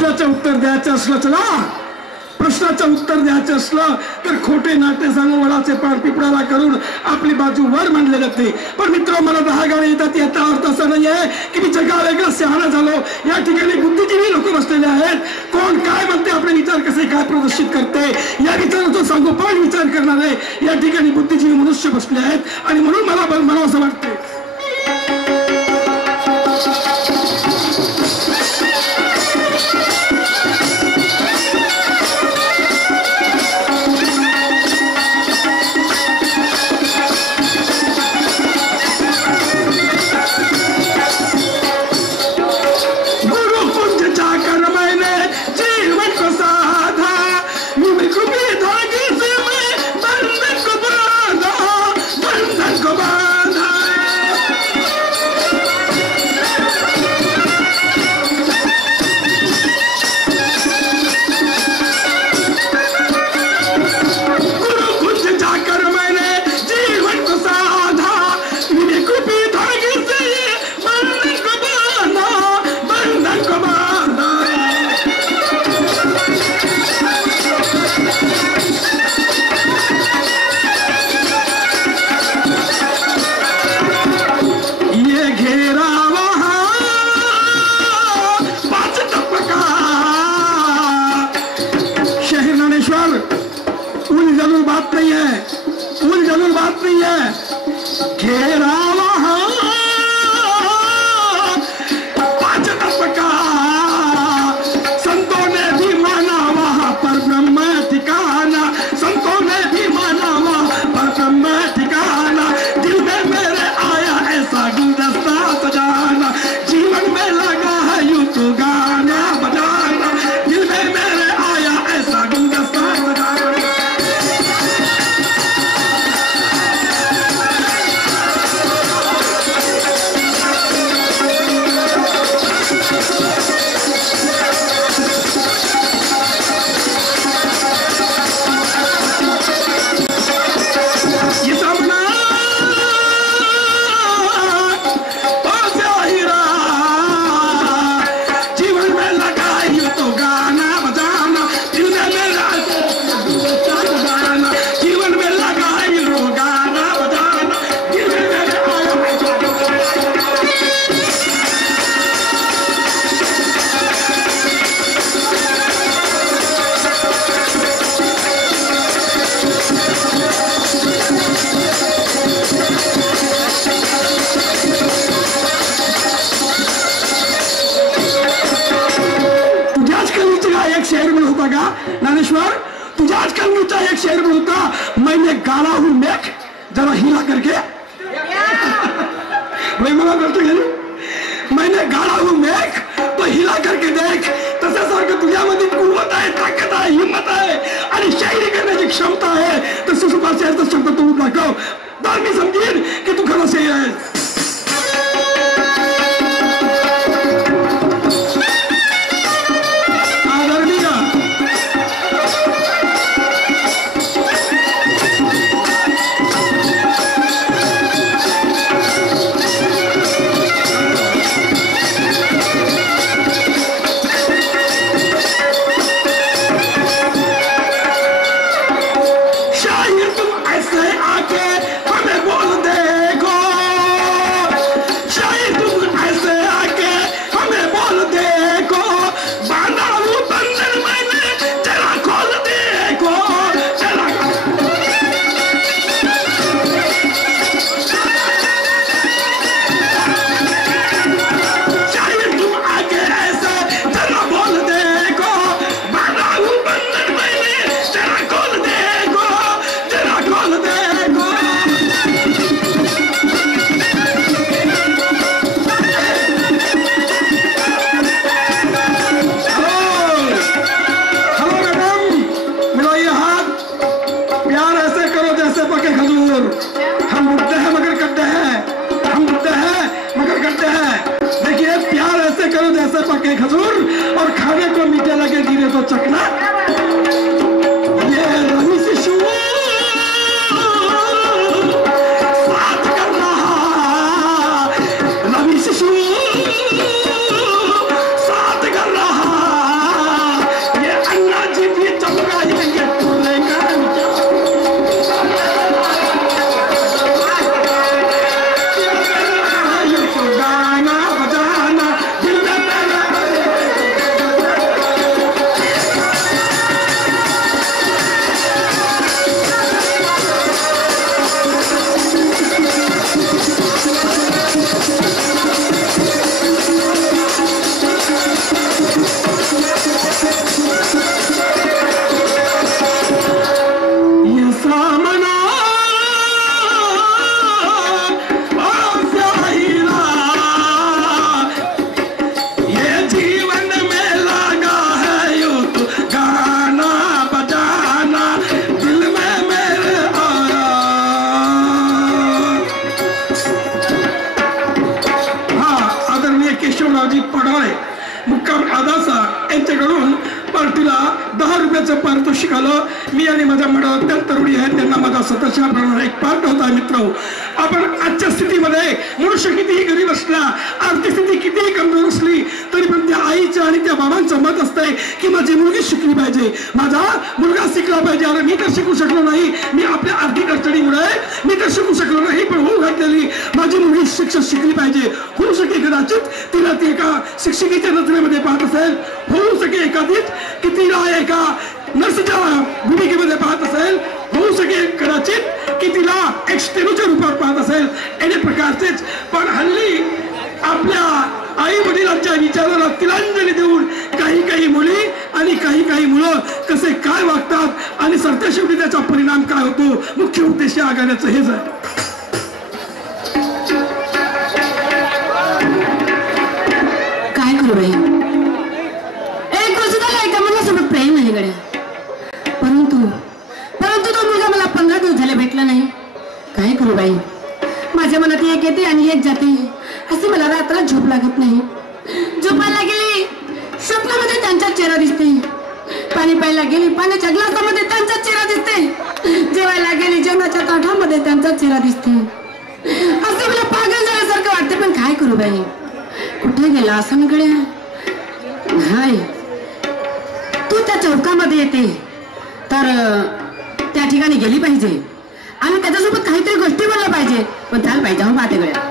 प्रश्नाचं उत्तर द्यायचं असलं, चला प्रश्नाचं उत्तर द्यायचं असलं तर खोटे नाटे सांगून वडाचे पान पिपळाला करून आपली बाजू वर मांडले जाते. पण मित्र, मला 10 गाणे येतात याचा अर्थ असा नाही आहे की मी जगा वेगळा शहाणा झालो. या ठिकाणी बुद्धिजीवी लोक बसलेले आहेत. कोण काय म्हणते, आपले विचार कसे काय प्रदर्शित करते या विचाराचा सांगोपान विचार करणारे या ठिकाणी बुद्धिजीवी मनुष्य बसले आहेत. आणि म्हणून मला असं वाटते ज्ञानेश्वर, तुझे आजकल मुझे एक शेर में होता, मैंने गाला हूं मेघ जरा हिला करके वही मला करते मैंने गाला हूं मेघ तो हिला करके देख. तशासारखं तुझ्यामध्ये कुवत आहे, ताकद आहे, हिंमत आहे आणि शायरी करण्याची क्षमता आहे. तर सुसुपाचा शब्द तू दाखव, तर मी समजेन की तू खरं शाहीर आहेस. और खाने को मीठे लगे गिरे तो चकना. ये रवि शिशु साथ कर रहा, रवि शिशु साथ कर रहा यांच्याकडून पार्टीला 10 रुपयाचं पारितोषिक आलं. मी आणि माझ्या मंडळात त्या तरुणी आहेत त्यांना माझा सततच्या प्रमाणात एक पार्ट होता. मित्र, आपण आजच्या स्थितीमध्ये मनुष्य कितीही गरीब असला, आर्थिक स्थिती कितीही कमजोर असली, तरी पण त्या आईचं आणि त्या बाबांचं मत असतंय की माझी मुलगी शिकली पाहिजे, माझा मुलगा शिकला पाहिजे. अरे मी तर शिकू शकलो नाही, मी आपल्या आर्थिक अडचणीमुळे मी तर शिकू शकलो नाही, पण होऊ घातलेली माझी मुलगी शिक्षण शिकली पाहिजे. होऊ शके कदाचित तिला ती एका शिक्षिकेच्या नजरेमध्ये पाहत असेल, होऊ शके एखादीच की तिला एका नर्सच्या भूमिकेमध्ये पाहत असेल, होऊ शके कदाचित की तिला एक स्टेनोच्या रूपात पाहत असेल. अशा प्रकारचेच पण हल्ली आपल्या आई वडिलांच्या विचाराला तिलांजली देऊन काही मुली आणि काही मुलं कसे काय वागतात आणि सरते शेवटी त्याचा परिणाम काय होतो, मुख्य उद्देश या गाण्याचं हेच आहे. काय करू बाई, एक वर्ष झालं एका मुलासोबत प्रेम आहे गड्या, परंतु तो मुलगा मला 15 दिवस झाले भेटला नाही. काय करू बाई, माझ्या मनात एक येते आणि एक जाते, असे मला रात्र झोप लागत नाही. झोपायला गेली स्वप्नामध्ये त्यांचा चेहरा दिसते, पाणी प्यायला गेली पाण्याच्या ग्लासामध्ये त्यांचा चेहरा दिसते, जेवायला गेली जेवणाच्या ताटामध्ये त्यांचा चेहरा दिसते. असं मला पागल झाल्यासारखं वाटते. पण काय करू बाई, कुठे गेला असं गड्या? हाय, तू त्या चौकामध्ये येते तर त्या ठिकाणी गेली पाहिजे आणि त्याच्यासोबत काहीतरी गोष्टी बोलल्या पाहिजे. पण चाल पाहिजे हो पाहते गड्या.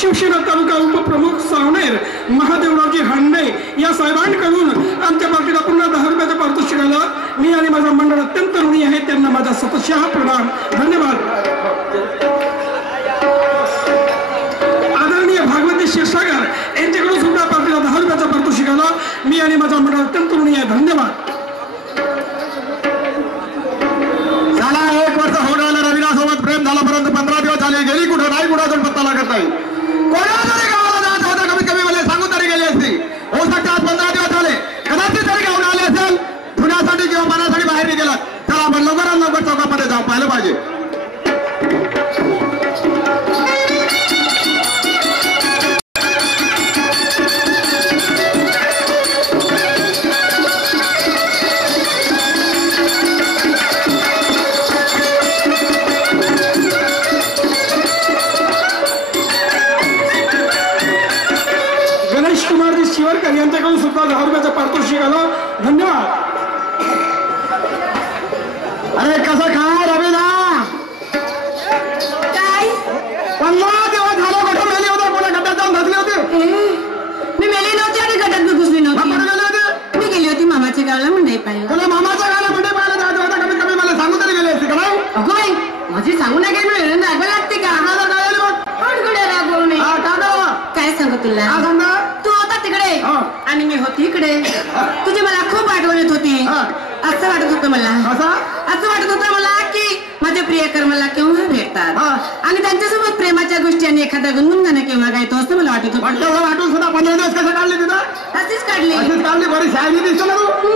शिवसेना तालुका उपप्रमुख सावनेर महादेवरावजी हांडे या साहेबांकडून आमच्या पार्टीला पुन्हा 10 रुपयाचं पारितोषिक आलं. मी आणि माझा मंडळ अत्यंत ऋणी आहे, त्यांना माझा सततशः प्रणाम, धन्यवाद. आदरणीय भागवती क्षीरसागर यांच्याकडून सुद्धा पार्टीला 10 रुपयाचं पारितोषिक आलं. मी आणि माझा मंडळ अत्यंत ऋणी आहे, धन्यवाद. झाला 1 वर्ष होऊन रविनासोबत प्रेम झाला, परंतु 15 दिवस झाले, गेली कुठं नाही, कुणाचा पत्ता लागत नाही. कोणातरी गावाला जात होता, कमीत कमी मला सांगून तरी गेली असती. होऊ शकते आज 15 दिवस झाले, कदाचित तरी गावून आले असेल, धुण्यासाठी किंवा पाण्यासाठी बाहेर निघेला. चला आपण लवकरात लवकर चौकामध्ये जाऊ, पाहिलं पाहिजे. माझं हरम्याचं पारितोषिक आलं. धन्यवाद. अरे कसं काय रवीना काय 15 दिवस झालं कुठं मेली होते कोणा गड्ड्यात जाऊन धसली होती मी मेली नव्हती आणि गटात मी घुसली नव्हती. कुठे गेली होती मी गेली होती मामाच्या गावाला मंडई पाहिलं. तुला मामाच्या गाला म्हणजे पाहायला जायचं होतं कमीत कमी मला सांगू तरी गेली असती का नाही अगो बाई माझी सांगू नका मी रागवा लागते का आम्हाला काय आली मग हटगुड्या रागवू नये. हा का गं? काय सांगू तुला हा सांगा तू होता तिकडे हा. आणि मी होती इकडे. तुझी मला खूप आठवण येत होती. हा. असं वाटत होतं मला असा असं वाटत होतं मला की माझे प्रियकर मला केव्हा भेटतात हा. आणि त्यांच्यासोबत प्रेमाच्या गोष्टी आणि एखादा गुणगुणगाणं केव्हा गायतो असं मला वाटत होतं. वाटलं वाटून सुद्धा 15 दिवस कसं काढले तिथं अशीच काढली. अशीच काढली बरी शाळी दिसतो ना तू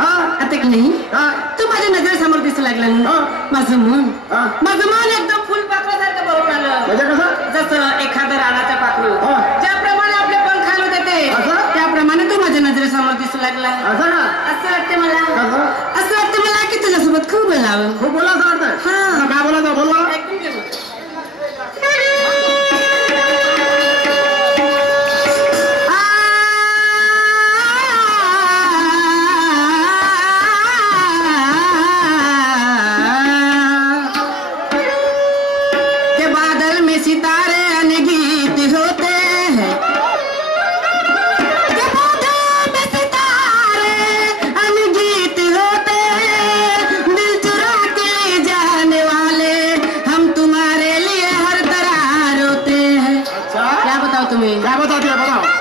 हा आता की नाही हा तू माझ्या नजरेसमोर दिसू लागला ना. हा. माझं मन हा. माझं मन एकदम फुलपाखरासारखं बरोबर आलं. म्हणजे कसं जसं एखादं रानाचं पाखरू हा. ज्याप्रमाणे आपले पंख हलवत येते असं? त्याप्रमाणे तू माझ्या नजरेसमोर दिसू लागला. असं का असं वाटतं मला कसं असं वाटतं मला की तुझ्यासोबत खूप बोलावं. खूप बोलायचं वाटतंय हा. काय बोलायचं बोल मला ऐकून घे मग. के बादल में सितारे अनगीत होते हैं. के बादल में सितारे अनगीत होते हैं. दिल चुरा के ले जाने वाले हम तुम्हारे लिए हर तरह रोते हैं. अच्छा क्या बताओ तुम्हें क्या बताती है बताओ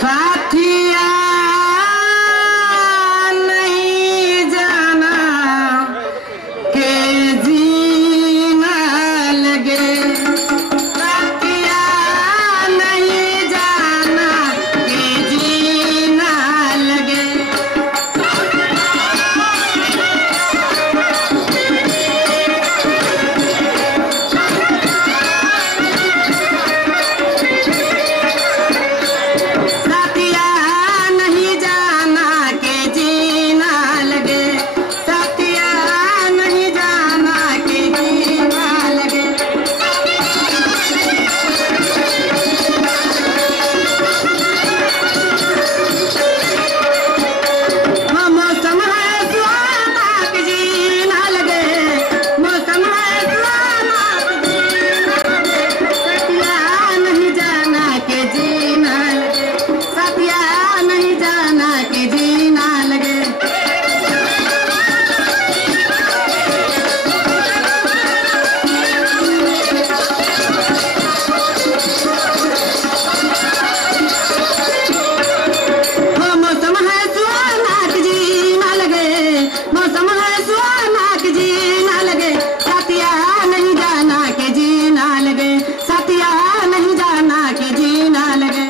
साथिया नहीं जाना के जीना लगे. साथिया नहीं जाना के जीना लगे. साथिया नहीं जाना के जीना लगे. साथिया नहीं जाना के जीना लगे. हाँ, मौसम है सुहाना के जीना लगे. मौसम है सुहाना के जीना लगे. साथिया नहीं जाना के जीना लगे. साथिया नहीं जाना के जीना लगे. हाँ, मौसम है सुहाना के जीना लगे. मौसम है सुहाना के जीना लगे. साथिया नहीं जाना के जीना लगे. साथिया नहीं जाना के जीना लगे.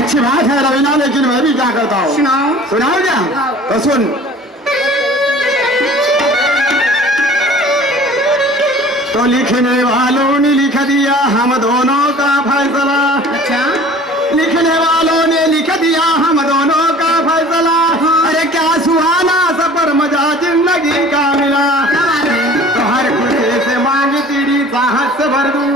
अच्छी बात है रवीना लेकिन मैं भी क्या करता हूँ सुनाओ. सुनाओ क्या तो सुन तो लिखने वालों ने लिख दिया हम दोनों का फैसला. अच्छा लिखने वालों ने लिख दिया हम दोनों का फैसला. अरे क्या सुहाना सफर मजा जिंदगी का मिला. क्या बात है. तो हर खुशी से मांग तेरी चाहत से भर दूं.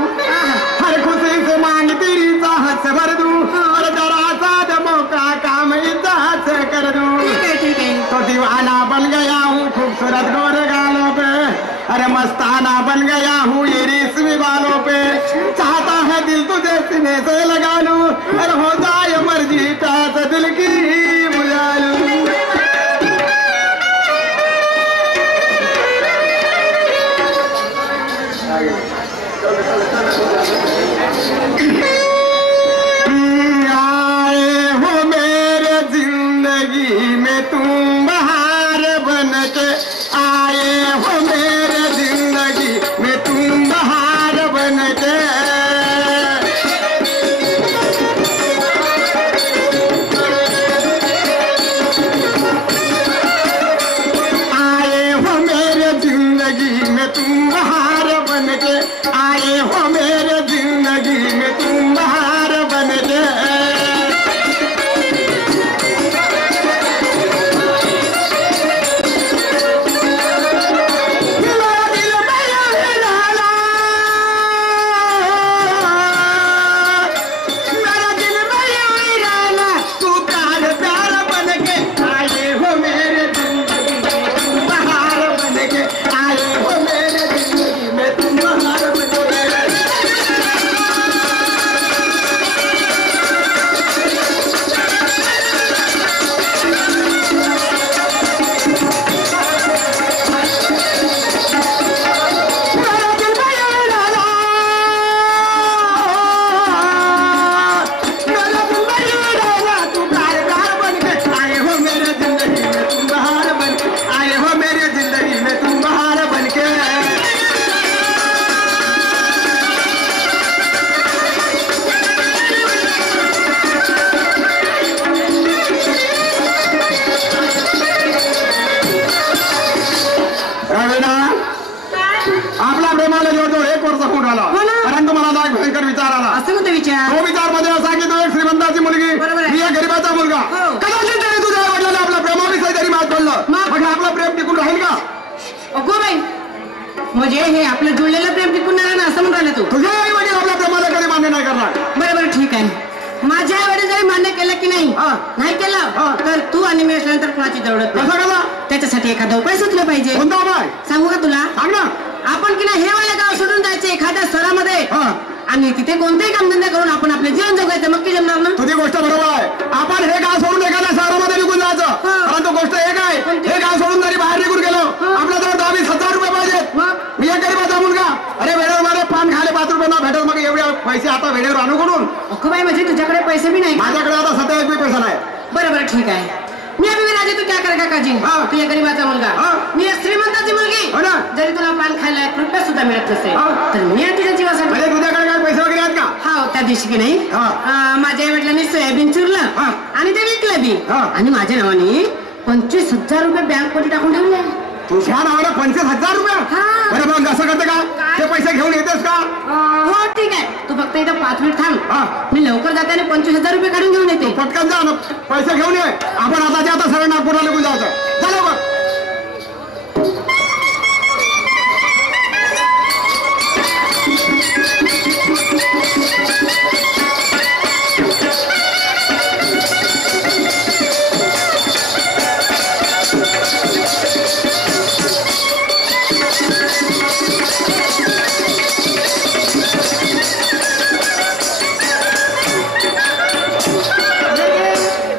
हर खुशी से मांग तेरी चाहत से भर दूं. और जरा सा मौका काम इज्जत से कर दूं. ठीक है तो दीवाना बन गया हूँ खूबसूरत गोरे गालों पे. अरे मस्ताना बन गया हूँ ये रेशमी बालों पे. चाहता है दिल तुझे सीने से लगा लूं. अरे हो जाए मर्जी चाहत दिल की बुझा लूं. आए हो मेरे जिंदगी में तुम बहार बन के. आए हो मेरे जिंदगी में तुम बहार बन के. रवीना आपला प्रेमाला जवळजवळ 1 वर्ष होऊन आला हो ना. परंतु मला एक भयंकर विचार आला. असं कोणता विचार? तो विचार मध्ये असा की तो एक श्रीमंताची मुलगी बरोबर आहे. मी एक गरीबाचा मुलगा हो. कदाचित तरी तुझ्या वडिलांना आपल्या प्रेमाविषयी तरी मात पडलं मग? मग आपलं प्रेम टिकून राहील का? अगो बाई म्हणजे हे आपलं जुळलेलं प्रेम टिकून नाही ना असं म्हणून राहिलं तू? तुझे आई वडील आपल्या प्रेमाला कधी मान्य नाही करणार. बरोबर ठीक आहे. माझ्या आई वडील जरी मान्य केलं की नाही हा. नाही हा. केलं तर तू आणि मी असल्यानंतर कुणाची जवळत नाही. कसं कसा त्याच्यासाठी एखादा उपाय सुचला पाहिजे. कोणता बाय सांगू का तुला? सांग ना. आपण की नाही हे वाला गाव सोडून जायचे एखाद्या शहरामध्ये हा. आणि तिथे कोणतेही कामधंदा करून आपण आपले जीवन जगायचं. मग की जमणार ना? तुझी गोष्ट बरोबर आहे. आपण हे गाव सोडून एखाद्या शहरामध्ये निघून जायचं हा. परंतु गोष्ट एक आहे कोणती? हे गाव सोडून जरी बाहेर निघून गेलो आपल्याजवळ 10,000-20,000 रुपये पाहिजेत. मग? मी एक गरीबाचा मुलगा अरे वेळेवर मला पान खाले 5 रुपये ना भेटत मग एवढे पैसे आता वेळेवर आणू कडून अगो बाई म्हणजे तुझ्याकडे पैसे बी नाही का? माझ्याकडे आता सध्या एक बी पैसा नाही. बरोबर ठीक आहे. मी अभी राजे तू क्या कर काकाजी हा. तू या गरीबाचा मुलगा हा. मी एक श्रीमंताची मुलगी हो ना. जरी तुला पान खायला 1 रुपया सुद्धा मिळत नसेल हा. तर मी आहे तुझ्या जीवासाठी. म्हणजे तुझ्याकडे काय पैसे वगैरे आहेत का? हा त्या दिवशी की नाही हा. माझ्या वडिलांनी सोयाबीन चुरलं हा. आणि ते विकलं बी हा. आणि माझ्या नावाने 25,000 रुपये बँक मध्ये टाकून ठेवले. तुझ्या नावाला 25,000 रुपये हा. बरं मग असं करते का ते पैसे घेऊन येतेस का? हो ठीक आहे. तू फक्त इथं 5 मिनिट थांब. हा. मी लवकर जाताना 25,000 रुपये काढून घेऊन येते. पटकन जा ना पैसे घेऊन ये. आपण आता जे आता सरळ नागपूरला निघून जायचं झालं बघ.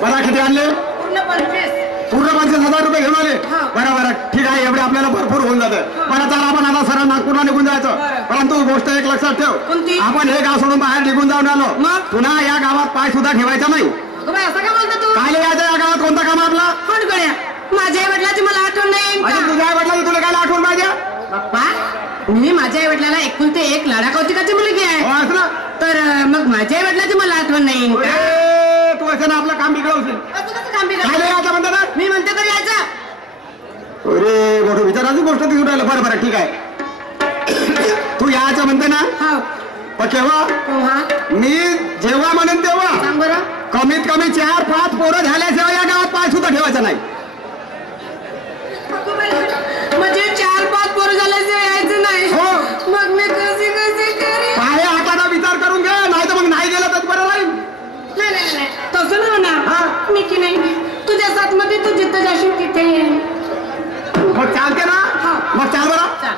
मला किती आणले? पूर्ण 25. पूर्ण 25,000 रुपये घेऊन आले. हा. बरोबर ठीक आहे एवढे आपल्याला भरपूर होऊन जाते. बरं चला आपण आता सरळ नागपूरला निघून जायचं बरं. परंतु गोष्ट एक लक्षात ठेव कोणती? आपण हे गाव सोडून बाहेर निघून जाऊन आलो मग? पुन्हा या गावात पाय सुद्धा ठेवायचा नाही. अगं बाई असं का बोलतो तू? काय यायचं या गावात कोणता काम आहे आपला? कोण गड्या? माझ्या आई वडिलाची मला आठवण नाही म्हणजे का? तुझ्या आई वडिलांची तुला काय आठवण पाहिजे? बाप्पा मी माझ्या आई वडिलाला एकुलते एक लाडा कौतिकाची मुलगी हो आहे असं ना. तर मग माझ्या आई वडिलाची मला आठवण नाही का? ए, तू असं ना आपलं काम बिघडवशील. असं कसं काम बिघडलं? काय यायचं म्हणतात ना? मी म्हणते तर यायचं. अरे मोठं विचाराची गोष्ट दिसून राहिलं. बरं बरं ठीक आहे तू यायचं म्हणते ना हो पण केव्हा? हा मी जेव्हा म्हणेन तेव्हा सांग बरं. कमीत कमी 4-5 पोरं झाल्याशिवाय या गावात पाय सुद्धा ठेवायचा नाही. अगं बाई, म्हणजे 4-5 पोरं झाल्याशिवाय यायचं नाही. हो. मग मी कशी करी? पाय हाताचा विचार करून घे नाही तर मग नाही गेलं तर बरं राहील. नाही तसं नाही होणार. हा. मी की नाही तुझ्या साथमध्ये तू जिथं जाशील तिथे ये. मग चालते ना हा. मग चाल बरं. चाल.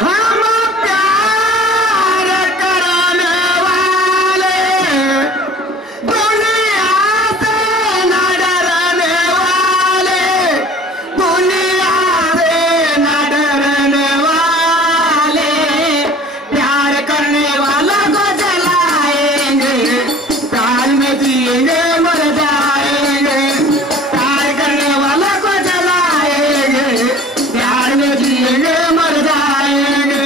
हम प्यार करने वाले दुनिया से न डरने वाले दुनिया से न डरने वाले प्यार करने वालों को जलाएंगे प्यार में जिएंगे मर जाएंगे प्यार करने वालों को जलाएंगे प्यार में जिएंगे मर जाएंगे.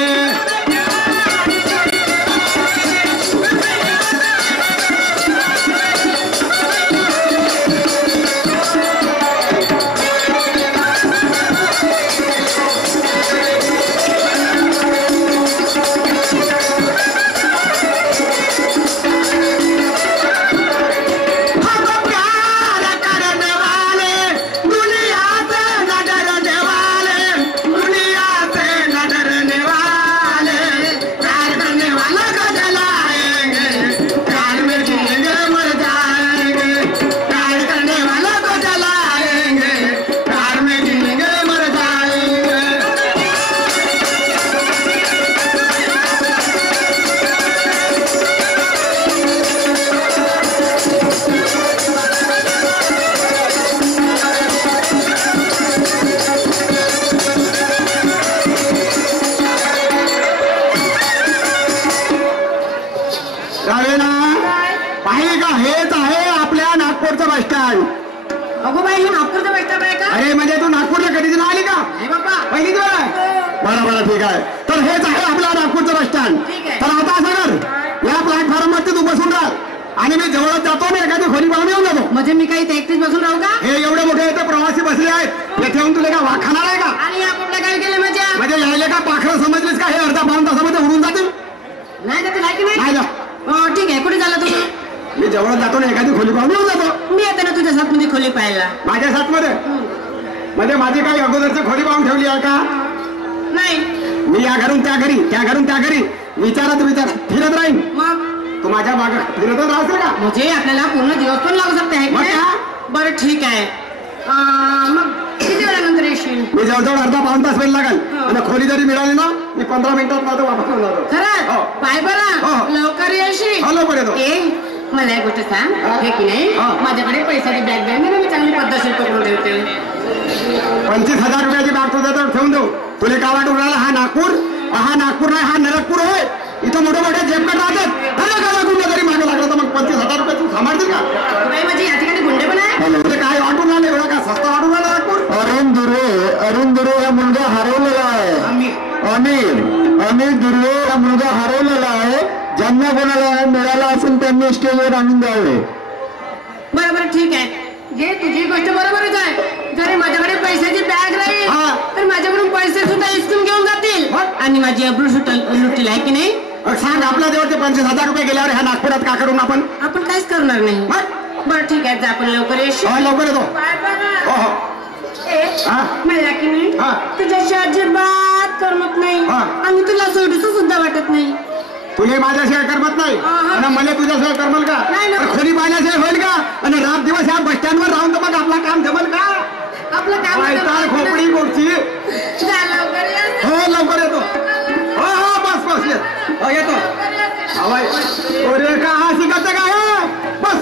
हम प्यार करने वाले दुनिया से न डरने वाले दुनिया से न डरने वाले प्यार करने वालों को जलाएंगे प्यार में जिएंगे मर जाएंगे प्यार करने वालों को जलाएंगे प्यार में जिएंगे मर जाएंगे. रावेना पाहिजे का हेच आहे आपल्या नागपूरचं बस स्टँड. अगो बाई हे नागपूरचं बैठक आहे का? अरे म्हणजे तू नागपूरला कधीच नाही आली का? नाही बाप्पा. पहिलीच वेळ आहे. बरं बरं ठीक आहे तर हेच आहे आपल्या नागपूरचं बस स्टँड. ठीक आहे. तर आता असं कर या प्लॅटफॉर्मवरती तू बसून राह आणि मी जवळच जातो आणि एखादी खोली पाहून येऊन जातो. म्हणजे मी काही एकटीच बसून राहू का? हे एवढे मोठे इथे प्रवासी बसले आहेत, येथे येऊन तुला का वाखाणार आहे का? आणि या कुठल्या काय केलं माझ्या? म्हणजे यायले का पाखरं समजलीस का? हे अर्धा पाऊण तासामध्ये उडून जातील. नाही जाते नाही की नाही? नाही जा. ठीक आहे. कुठे झाला तुम्ही? मी जवळ जातो आणि एखादी खोली पाहून येऊन जातो. मी येते ना तुझ्या साथ मध्ये खोली पाहायला. माझ्या साथमध्ये म्हणजे माझी काही अगोदरची खोली पाहून ठेवली आहे का? नाही. मी या घरून त्या घरी, त्या घरून त्या घरी विचारत फिरत राहीन. मग तू माझ्या मागे फिरतच राहशील का? म्हणजे आपल्याला पूर्ण दिवस पण लागू शकते आहे मग का? का? बरं ठीक आहे. मग किती वेळानंतर येशील? मी जवळजवळ अर्धा पाऊण तास वेळ लागेल आणि खोली जरी मिळाली ना मी 15 मिनिटात माझं वापस होऊन जातो. खरंच? हो. पाय बरं हो. लवकर येशील. हो, लवकर येतो. मला एक गोष्ट सांग, हे की नाही माझ्याकडे पैशाची बॅग द्या ना, मी चांगली पद्धतशीर पकडून ठेवते. 25,000 रुपयाची बॅग तुझ्या जवळ ठेवून देऊ. तुला काय वाटून राहिला? हा नागपूर नाही, हा नरकपूर होय. इथं मोठे मोठे जेबकट राहतात. अरे गुंड जरी मागे लागला तर मग 25,000 रुपये तू सांभाळतील का? बाई माझी या ठिकाणी गुंडे पण आहे. काय वाटून राहिले? एवढा काय सस्ता वाटून राहिला नागपूर? अरुण दुर्वे हा मुलगा हरवलेला आहे. अमित दुर्वे हा मुलगा हरवलेला आहे. ज्यांना कोणाला मिळाला असेल त्यांनी स्टेजवर आणून द्यावे. बरोबर ठीक आहे. घे तुझी गोष्ट बरोबरच आहे. जरी माझ्याकडे पैशाची बॅग राहील तर माझ्याकडून पैसे सुद्धा इस्कून घेऊन जातील आणि माझी अब्रू लुटतील आहे की नाही? सांग आपल्या जवळचे 25,000 रुपये गेल्यावर ह्या नागपुरात का करून आपण काहीच करणार नाही. बरं ठीक आहे. आपण लवकर येशील. लवकर येतो. मला की नाही तुझ्याशी अजिबात करमत नाही आणि तुला सोडूस सुद्धा वाटत नाही. तुला माझ्याशिवाय करमत नाही आणि मला तुझ्याशिवाय करमल का? खोली पाहिल्याशिवाय होईल का? आणि रात दिवस या बस स्टँडवर राहून तर मग आपला काम जमल का? आपलं काम खोपडी गोडची. हो लवकर येतो. हो बस येतो. का हा शिकायचं का? हो बस.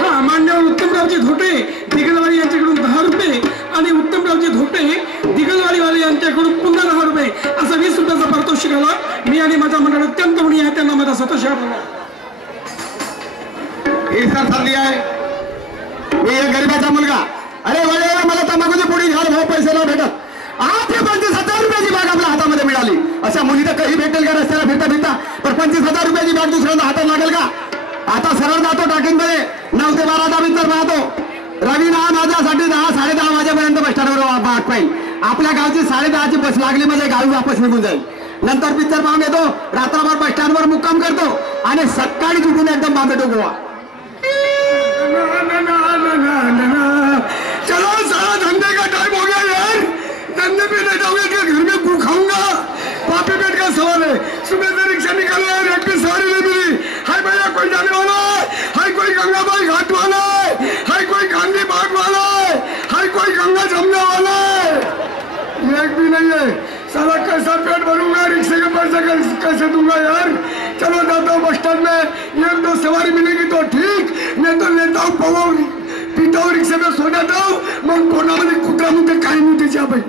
हा मान्यवर उत्तमरावजी धोटे दिगलवाडी यांच्याकडून 10 रुपये आणि उत्तमरावजी धोटे दिगलवाडीवाले यांच्याकडून पुन्हा 10 रुपये असा 20 रुपयाचा पारितोषिक आला. मी आणि माझ्या मंडळ अत्यंत ऋणी आहे, त्यांना माझा स्वतः हे सर ठरली आहे. मी एक गरीबाचा मुलगा. अरे वडील मला तंबाखूची पुडी घाल भाऊ पैसे न भेटत. आज 25,000 रुपयाची बॅग आपल्या हातामध्ये मिळाली. अशा मुली तर काही भेटेल का रस्त्याला फिरता? पण 25,000 रुपयाची बॅग दुसऱ्यांदा हातात लागेल का? आता सरळ जातो टाकींमध्ये 9 ते 12चा पिक्चर पाहतो. रवी ना माझ्यासाठी 10 साडेदहा वाजेपर्यंत बस स्टँडवर वाट पाहिजे. आपल्या गावची 10:30ची बस लागली म्हणजे गावी वापस निघून जाईल. नंतर पिक्चर पाहून येतो. रात्रभर बस स्टँडवर मुक्काम करतो आणि सकाळी उठून एकदम बांधतो गोवा. चलो सारा धंधे का टाइम हो गया यार. धंधे पे नहीं जाओगे क्या? घर में गू खाऊंगा. पापी पेट का सवाल है. सुबह से रिक्शा निकाला है, रेट पे सवारी नहीं मिली. हाय भैया कोई जाने वाला है? हाय कोई गंगाबाई घाट वाला है? हाय कोई गांधी बाग वाला है? हाय कोई गंगा जमुना वाला है? एक भी नहीं है. साला कैसा पेट भरूंगा? रिक्शे के पैसे कैसे दूंगा यार? चलो जाता हूँ बस स्टैंड में. 1-2 सवारी मिलेगी तो ठीक, नहीं तो लेता हूँ पवाऊ पीता हूँ रिक्शे में सो जाता हूँ. मग कोणामध्ये कुत्रा मुते काही मुतेच्या बाई.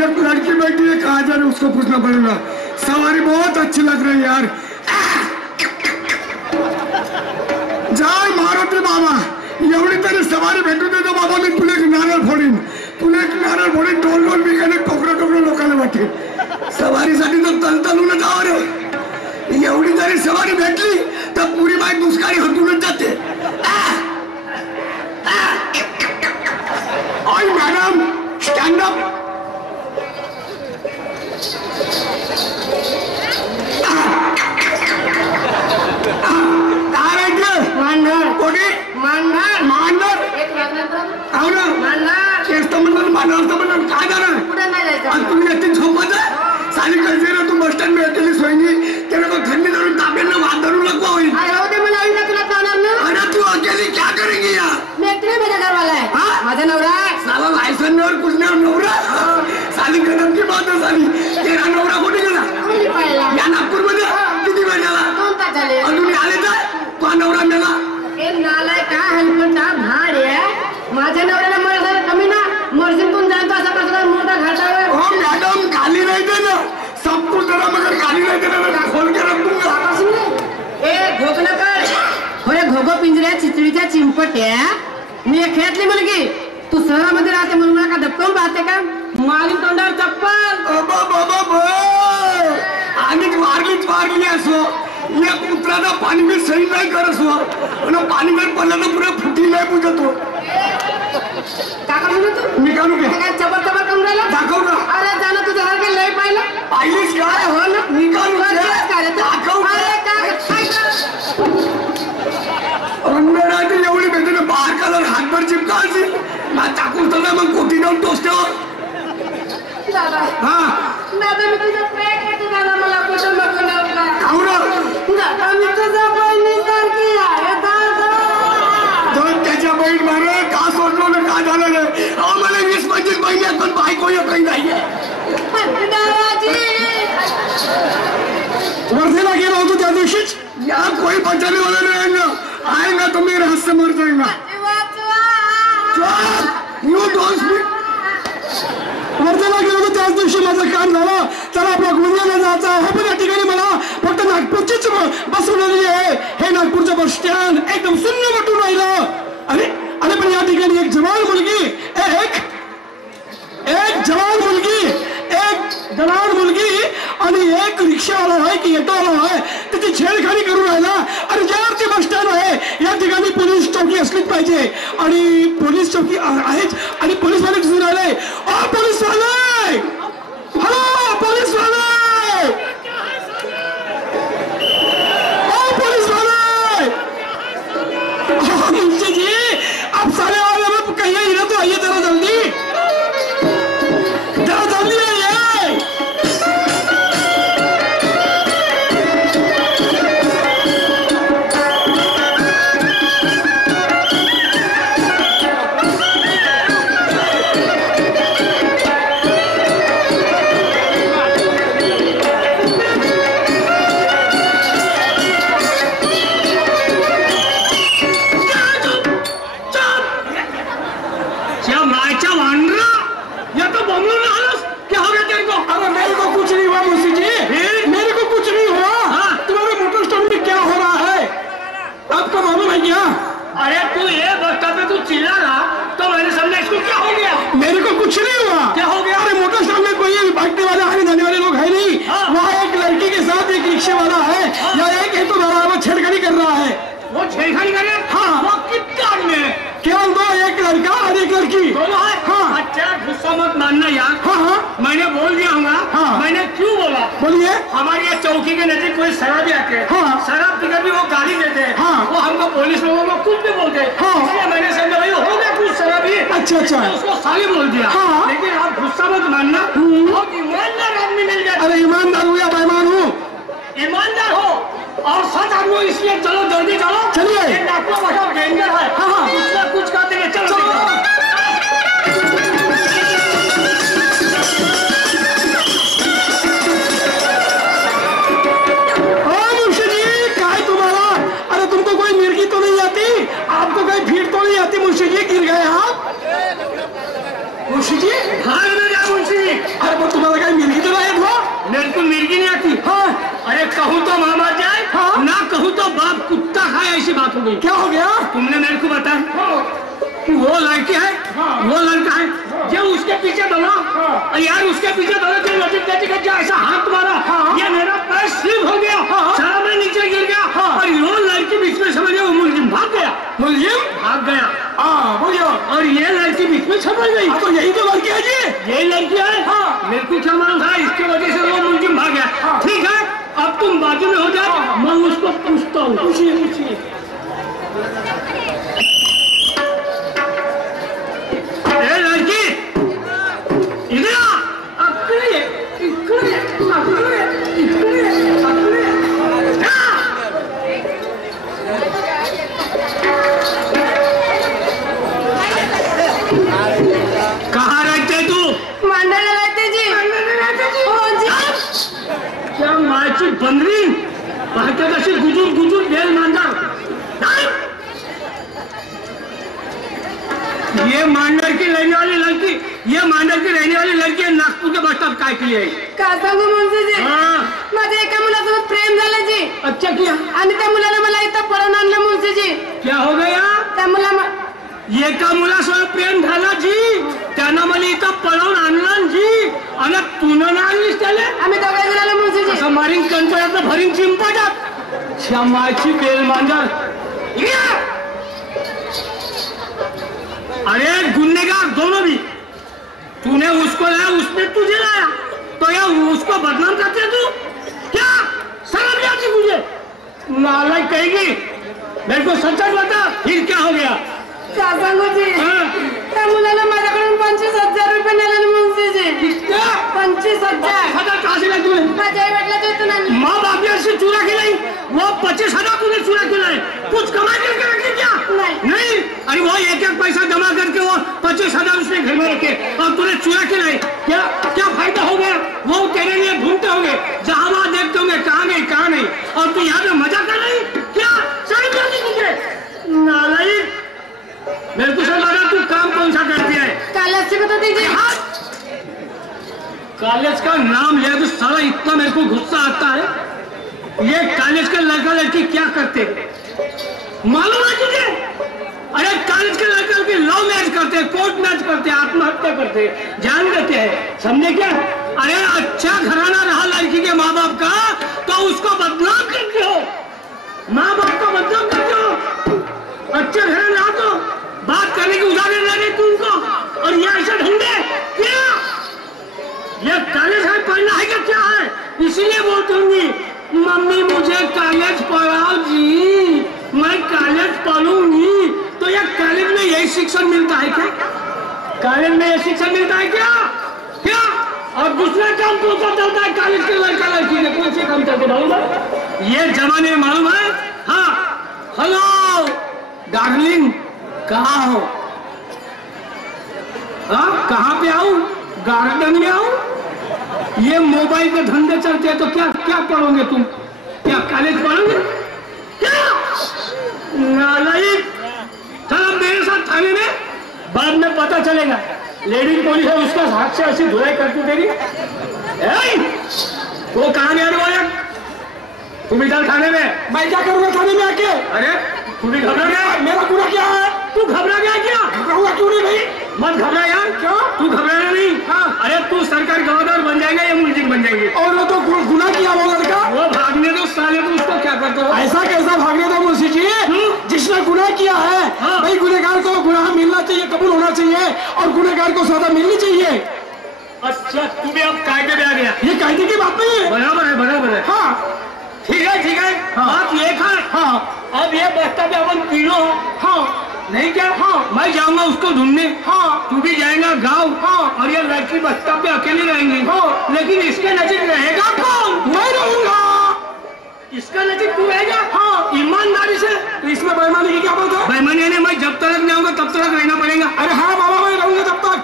एक लड़की बैठी है, कहा जा रही उसको पूछना पड़ेगा. सवारी बहुत अच्छी लग रही है यार. जय मारुती बाबा. एवढी तरी सवारी भेटू देतो बाबा. मी तुला एक नारळ फोडीन. टोल बिकाने टोकरं लोकांना वाटेल. सवारीसाठी तर तलतलून जावं रे. एवढी जरी सवारी भेटली तर पुरी बाई दुष्काळी हटूनच जाते. Madam stand up. मांडर बात झाली. तेरा नवरा कुठे गेला? या नागपूरमध्ये किती वेळ झाला? अजून आले तर तो नवरा मेला. माझ्या नवऱ्याला मर्द कमी ना मर्जीतून जातो असा प्रकार मोठा घाटावर. हो मॅडम गाली नहीं देना, सब कुछ जरा मगर गाली नहीं देना, मैं खोल के रख दूंगा. घोकणं कर होय घोगो पिंजऱ्या चितळीच्या चिंपट्या. मी एक खेळातली मुलगी, तू शहरामध्ये राहते म्हणून मला का धपकून पाहते का? माली तोंडावर चप्पल. बाबा आणि वारली असो या कुत्राचा पाणी मी सही नाही करत हो. आणि पाणी जर पडलं तर पुढे फुटी नाही पुजतो. काका म्हणून तू मी काढू घ्या काय चबर चबर करून राहिला? दाखव ना. अरे जाणं तुझ्या सारखे लय पाहिलं. पाहिलीस काय? हो ना. मी काढू दाखव. अरे रंगराची एवढी भेटते ना बाहेर कलर हातभर चिपकायची ना टाकून तर मग कोटी जाऊन टोस्टवर. दादा हा दादा मी तुझं प्रेम करते दादा, मला कुठं नको नव्हता. खाऊ ना. दादा मी तुझा बहिणीसारखी आहे दादा. जर त्याच्या बहीण मारे का सोडलो ना का झालं नाही. अहो मला 20-25 महिने आहेत पण बायको एकही नाहीये. वर्धेला गेलो होतो त्या दिवशीच. या कोई बचाने वाला नहीं आएगा. आएगा तो मेरे हाथ से मर जाएगा. You don't speak. वर्धेला गेलो होतो त्याच दिवशी माझं काम झालं. चला आपल्या गुंजला जायचं आहे पण या ठिकाणी मला फक्त नागपूरचीच बसवलेली आहे. हे नागपूरचं बस स्टँड एकदम शून्य वाटून राहिलं. अरे पण या ठिकाणी एक जवान मुलगी आणि एक रिक्षावाला आहे की ऑटोवाला आहे त्याची छेडखानी करून राहिला. आणि ज्यावर ते बस स्टँड आहे या ठिकाणी पोलीस चौकी असलीच पाहिजे. आणि पोलीस चौकी आहेच. आणि पोलीसवाले दिसून राहिले. पोलीसवाले, हॅलो पोलीसवाले, मुंशी जी आप सारे वाले में कहिए ही ना तो आइए जरा जल्दी आइए. मेरे को कुछ नहीं हुआ. क्या हो गया? अरे मोटरसाइकिल में कोई भागने वाले आने जाने वाले लोग है नहीं. वहाँ एक लड़की के साथ एक रिक्शे वाला है या एक है तो वो छेड़खानी कर रहा है. वो छेड़खानी कर रहा है? हाँ. वो कितना में केवल दो, एक लड़का और एक लड़की दोनों है. हाँ. अच्छा गुस्सा मत मानना यार. हाँ मैंने बोल दिया हूँ. हाँ. मैंने क्यों बोला? बोलिए. हमारी ये चौकी के नजदीक कोई शराबी आते हैं. हाँ. शराब पीकर भी वो गाली देते हैं. हाँ. वो हमको पुलिस लोगों को कुछ भी बोलते हैं. हाँ. इसलिए मैंने समझा भाई हो गया कुछ शराबी. अच्छा उसको साली बोल दिया. हाँ. लेकिन आप गुस्सा मत मानना. बहुत ईमानदार आदमी मिल गया. अरे ईमानदार हूँ या बेईमान हूँ? ईमानदार हो और सच आदमी हो. इसलिए चलो जल्दी चलो. चलिए. डेंजर है. हाँ. कुछ कर देंगे. चलो तुमको कोई मिर्गी तो नहीं आती? आपको कोई भीड़ तो नहीं आती? मुंशी जी गिर गए आप. मुंशी जी हाँ मुंशी जी. अरे वो तुम्हारा कहीं मिर्गी तो नहीं था? मेरे को मिर्गी नहीं आती. हाँ. अरे कहूँ तो माँ मार जाए. हाँ. ना कहूँ तो बाप कुत्ता खाए ऐसी बात हो गई. क्या हो गया? तुमने मेरे को बताया वो लड़की है. हाँ. वो लड़का है. जो उसके पीछे दौड़ा. हाँ. यार उसके पीछे दौड़ा जो लड़के जो ऐसा हाथ मारा. हाँ. ये मेरा पैर स्लिप हो गया. हाँ. सारा मैं नीचे गिर गया. हाँ. और वो लड़की बीच में समझ वो मुलजिम भाग गया. मुलजिम भाग गया. हाँ बोलिए. और ये लड़की बीच में छपड़ गई. तो यही तो लड़की है जी. यही लड़की है. हाँ. मेरे को क्या मालूम था इसकी वजह से वो मुलजिम भाग गया. हाँ. ठीक है अब तुम बाजू में हो जाओ. हाँ. मैं उसको पूछता हूँ. पूछिए. लड़की इधर कहाँ रहते तू? मंडल रहते जी. नालाची बंदरी पाहते कशी गुजूर गुजूर बेल मांजर ये मांडर की रहने वाली लड़की ये मांडर की रहने वाली लड़की है नागपूर के बस स्टॉप काय के लिए का सांगू मुंशी जी माझ्या एका मुलासोबत प्रेम झालं जी अच्छा किया आणि त्या मुलाने मला इथं पळून आणलं मुंशी जी क्या हो गया त्या मुला एका मुलासोबत प्रेम झाला जी त्यानं मला इथं पळवून आणलं जी आणि तुनं ना आणलीस त्याला आम्ही दोघे गेलो मुंशी जी असं मारीन कंटाळ्यात भरीन चिंपाटात श्यामाची बेल मांजर अरे गुन्हेगार दोनों भी तूने उसको लाया उसने तुझे लाया तो या उसको बदनाम करते तू क्या शर्म नहीं आती मुझे नालायक कहेगी मेरे को सच बता फिर क्या हो गया का सांगू जी त्या मुलाने माझ्याकडून 25,000 रुपये नेले मुंशी जी कितना 25,000 कहाँ से लाई तूने माझ्या आई वडिलाच्या इथून आणली माँ बाप ने ऐसी चूरा खिलाई वो 25,000 तूने चूरा खिलाई कुछ कमा करके रखी क्या नहीं अरे वो एक एक पैसा जमा करके वो 25,000 उसने घर में रखे और तूने चूरा खिलाई क्या क्या फायदा हो गया वो तेरे लिए ढूंढते होंगे जहाँ वहाँ देखते होंगे कहाँ गई कहाँ नहीं और तू यहाँ पे मजा कर रही क्या शर्म नहीं आती तुझे नालायक मेरे को समझ लगा तू काम कौन सा करती है कॉलेज शिकत होती जी कॉलेज का नाम लिया तो साला इतना मेरे को गुस्सा आता है ये कॉलेज का लड़का लड़की क्या करते मालूम है तुझे अरे कॉलेज के लड़के लड़की लव मैच करते हैं कोर्ट मैच करते हैं आत्महत्या करते हैं जान देते हैं समझे क्या अरे अच्छा घराना रहा लड़की के माँ बाप का तो उसको बदनाम करते हो माँ बाप को बदनाम करते हो अच्छे घराना रहा तो बात करने की उजागर लगे तुमको और ये ऐसे ढूंढे क्या ये कॉलेज है पढ़ना है क्या है इसीलिए बोलती हूँ मम्मी मुझे कॉलेज पढ़ाओ जी मैं कॉलेज पढ़ूंगी तो ये कॉलेज में यही शिक्षण मिलता है क्या कॉलेज में यही शिक्षण मिलता है क्या क्या और दूसरा काम कौन सा चलता है कॉलेज के लड़का लड़की ने कौन से काम चलते मालूम है ये जमाने में मालूम है हाँ हेलो डार्लिंग कहाँ हो हाँ कहाँ पे आऊं गार्डन में आऊं ये मोबाइल के धंधे चलते हैं तो क्या क्या पढ़ोगे तुम क्या कॉलेज पढ़ोगे क्या नालायक चल मेरे साथ थाने में बाद में पता चलेगा लेडीज पुलिस है उसका हाथ से ऐसी धुलाई करती तेरी वो कहाँ गया बोले तुम इधर थाने में मैं क्या करूंगा थाने में आके अरे तू भी घबरा गया मेरा गुना क्या है तू घबरा गया क्या घबराऊंगा क्यों नहीं भाई मत घबरा यार क्यों तू घबराना नहीं हाँ अरे तू सरकारी गवर्नर बन जाएगा या मुल्जिम बन जाएंगे और वो तो गुना किया वो लड़का वो भागने दो साले तो उसको क्या करते हो ऐसा कैसा भागने दो मुंशी जी जिसने गुनाह किया है भाई गुनहगार को गुनाह मिलना चाहिए कबूल होना चाहिए और गुनहगार को सजा मिलनी चाहिए अच्छा तू भी अब कायदे में आ गया ये कायदे की बात नहीं है बराबर है हाँ ठीक है बात ये था हाँ अब ये बस्ता पे अपन तीनों हाँ नहीं क्या हाँ मैं जाऊंगा उसको ढूंढने हाँ तू भी जाएगा गांव हाँ और ये लड़की बस्ता पे अकेली रहेंगी हाँ लेकिन इसके नजीक रहेगा कौन मैं रहूंगा इसका नजीक तू रहेगा हाँ ईमानदारी से तो इसमें बेईमानी की क्या बात है बेईमानी नहीं मैं जब तक नहीं आऊंगा तब तक रहना पड़ेगा अरे हाँ बाबा मैं रहूंगा तब तक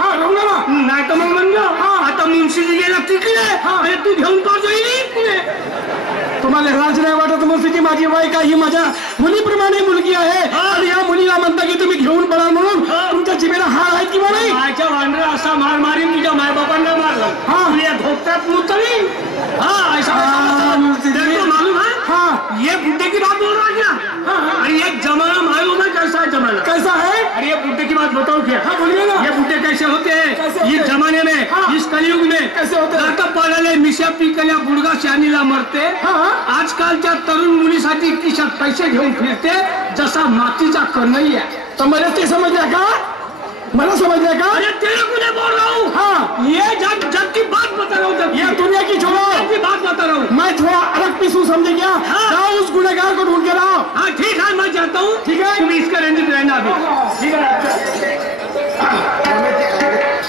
हाँ रहूंगा ना नाही तर मग म्हणजे आता मुंशीजी गेला तिकडे अरे तू घेऊन पाहतो तुम्हाला लाज नाही वाटत मुंशीजी माझी बाई काही माझ्या मुलीप्रमाणे मुलगी आहे आणि या मुलीला म्हणता की तुम्ही घेऊन पडा म्हणून तुमच्या जिभेला हार आहेत किंवा नाही माझ्या वांडरा असा मार मारीन तुझ्या मायबापांना मारला हाँ तुझ्या धोक्यात मुतली हाँ ऐसा मालूम है हाँ ये बुड्ढे की बात बोल रहा है क्या अरे ये जमाना मालूम है कैसा है जमाना कैसा है अरे ये बुड्ढे की बात बताओ क्या हाँ बोलिए ना ये बुड्ढे कैसे होते हैं इस जमाने में इस कलयुग में कैसे होते हैं पळाले मिशा पिकल्या बुडगा शानीला मरते आजकालच्या तरुण मुलीसाठी खिशात पैसे घेऊन फिरते जसा मातीचा कन्हैया तो मला ते समजल्या का मला समझ का अरे तेरे को नहीं बोल रहा हूँ हाँ ये जग की बात बता रहा हूँ ये दुनिया की छोड़ो की बात बता रहा हूँ मैं थोड़ा अलग पीस हूँ समझे क्या जाओ उस गुनहगार को ढूंढ के लाओ हाँ ठीक है मैं चाहता हूँ ठीक है तुम इसका रंजित रहना अभी ठीक है